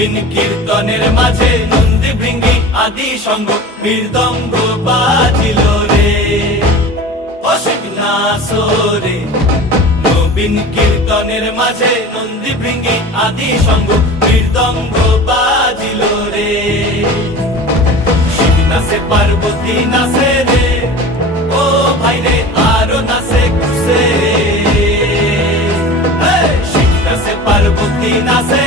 নবীন কীর্তনের মাঝে নন্দী ভৃঙ্গি আদি সঙ্গ মৃদঙ্গ বাজিল রে, অসিক নাসরে। নবীন কীর্তনের মাঝে নন্দী ভৃঙ্গি আদি সঙ্গ মৃদঙ্গ বাজিল রে। শিব নাচে পার্বতী নাচে রে, ও ভাই রে আরো নাচে খুশে। শিব নাচে পার্বতী নাচে